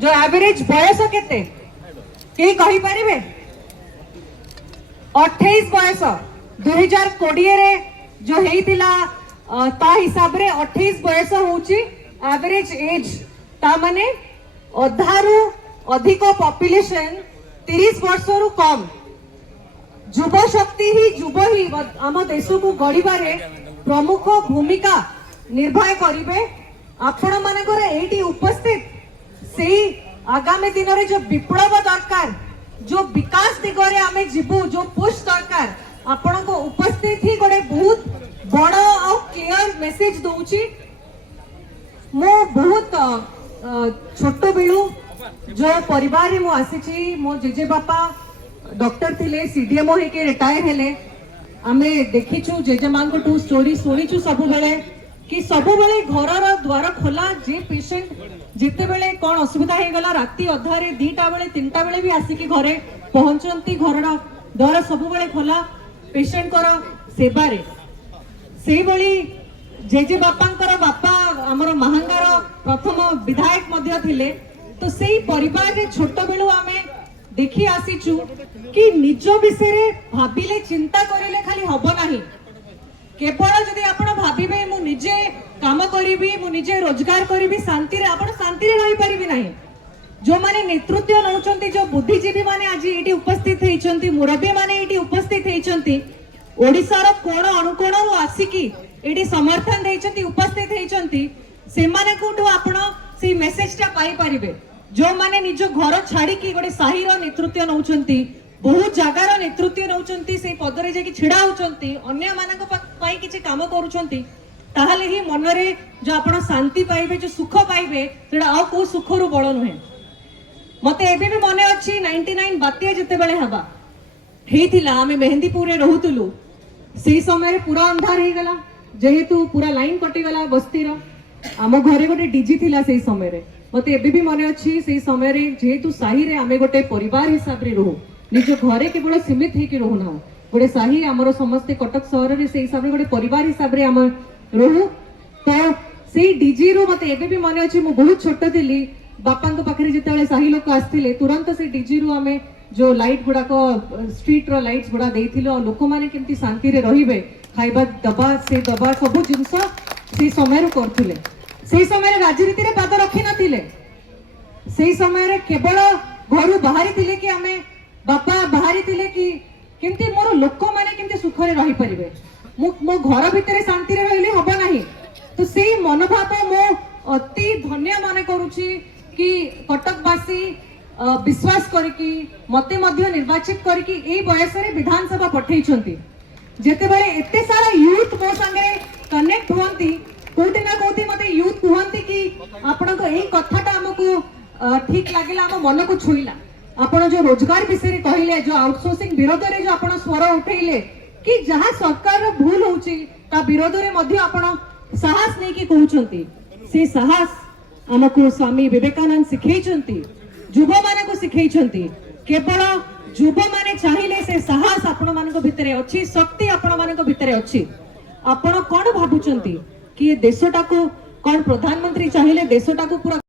जो एवरेज बयस केते के कहि परिबे 28 बयस 2020 रे जो हेइतिला ता हिसाब रे 28 बयस होउची एवरेज एज ता माने अधारू अधिक पॉपुलेशन 30 वर्ष रु कम युव शक्ति ही आम देश को गढ़िबारे प्रमुख भूमिका निर्वाह करिवे। आपण मानकर एटी उपस्थित से आगामी दिन रे जो विप्लव दरकार जो विकास दिगरे आमे जीवु जो पुश दरकार आपण को उपस्थित ही गोटे बहुत बड़ और क्लियर मेसेज दउची। मो बहुत छोट बेलू जो परिवार मु आसी मो जेजे बापा डॉक्टर थिले सीडीएमओ हेके रिटायर हेले आमे देखिछु जेजे मांको टू स्टोरी सुनिछु सब बेले कि सब बेले घरर द्वार खोला जे पेशेंट जिते बेले कोन असुविधा हे गला राती अधारे 2टा बेले 3टा बेले भी आसी कि घरे पहुंचंती घरर द्वार सब बेले खोला पेशेंट कर सेवा रे सेही बळी जेजे बापांकर बापा हमर महांगार प्रथम विधायक मध्य थिले तो सेही परिवार रे छोट बेलू आमे देखी आसीचु कि निज विषय भाविले चिंता करिले खाली हबो नाही केवल जदि आपण भाबिबे मु निजे काम करिबी मु निजे रोजगार करिबी शांति रे आपण शांति रे रहि परिबी नाही। जो माने नेतृत्व नउचंती जो बुद्धिजीवी माने आज एटी उपस्थित हेइचंती मुरब्बी माने एटी उपस्थित हेइचंती ओडिसा रो कोण अनुकोण रु आसीकी एटी समर्थन देइचंती उपस्थित हेइचंती से माने कोठो आपण से मेसेज टा पाई परिबे। जो माने निज घर छाड़ी की गोटे साही रो नेतृत्व नउचंती बहुत जगार नेतृत्व नउचंती से पदरे जे कि छिडा होचंती अन्य मानक पाई किछि काम करूचंती ताहाले ही मनरे जो आपण शांति पाइबे जो सुख पाइबे सेडा आ को सुख रु बळ नहे। मते एबे भी मने अछि 99 बात्या जते बेले हबा हेइथिला आमे मेहंदीपुर रे रहउतलु सेही समय रे पूरा अंधार हे गला जेहेतु पूरा लाइन कटि गला बस्ती रो आम घरे गोटे डीजी थिला सेही समय रे मते एबे भी मने अछि सेही समय रे जेहेतु साही रे आमे गोटे परिवार हिसाब रे रहू निज घरे केवल सीमित हेकि रहू ना गोटे साही आमर समस्ते कटक सहर रे सेही हिसाब रे गोटे परिवार हिसाब रे आम रहू तो सेही डीजी रो मते एबे भी मने अछि मु बहुत छोट थिली बापा को पाखरे जेतेले साही लोक आस्थिले तुरंत से डीजी रो आमे जो लाइट गुडा को स्ट्रीट रो लाइट्स गुडा देइथिलो लोक माने केमती शांति रे रहिबे खाइबा दबा से दबा सब जिंस से समय रे करथिले सेही समय राजनीति रे पाद रखी नथिले सेही समय केवल घर बाहरी थिले कि आमे बापा बाहरी थिले कि केमती मोर लोक माने केमती सुख रे रहि परिबे मो घर भितरे शांति रे रहिले हबो नाही। तो सेही मनोभाव मो अति धन्य माने करूची कि कटकवासी विश्वास करके मते मध्य निर्वाचित करके ए बयस रे विधानसभा पठेइछंती जेते बेले एते सारा यूथ मो संगे कनेक्ट होंती कोटी ना कोटी मते यूथ कहंती कि आपण को एई कथाटा हमकु ठीक लागिला हम मन को छुईला आपण जो रोजगार विषय रे कहिले जो आउटसोर्सिंग विरोध रे जो आपण स्वर उठेइले कि जहां सरकार रो भूल होउची ता विरोध रे मध्य आपण साहस नै कि कहउचंती से साहस हमकु स्वामी विवेकानंद सिखैचंती युवा माने को सिखैचंती केवल युवा माने चाहिले से साहस आपण मानक भितरे अछि शक्ति आपण मानक भितरे अछि। आपण कोन भाबुचंती कि देशटा को कौन प्रधानमंत्री चाहिए देशटा को पूरा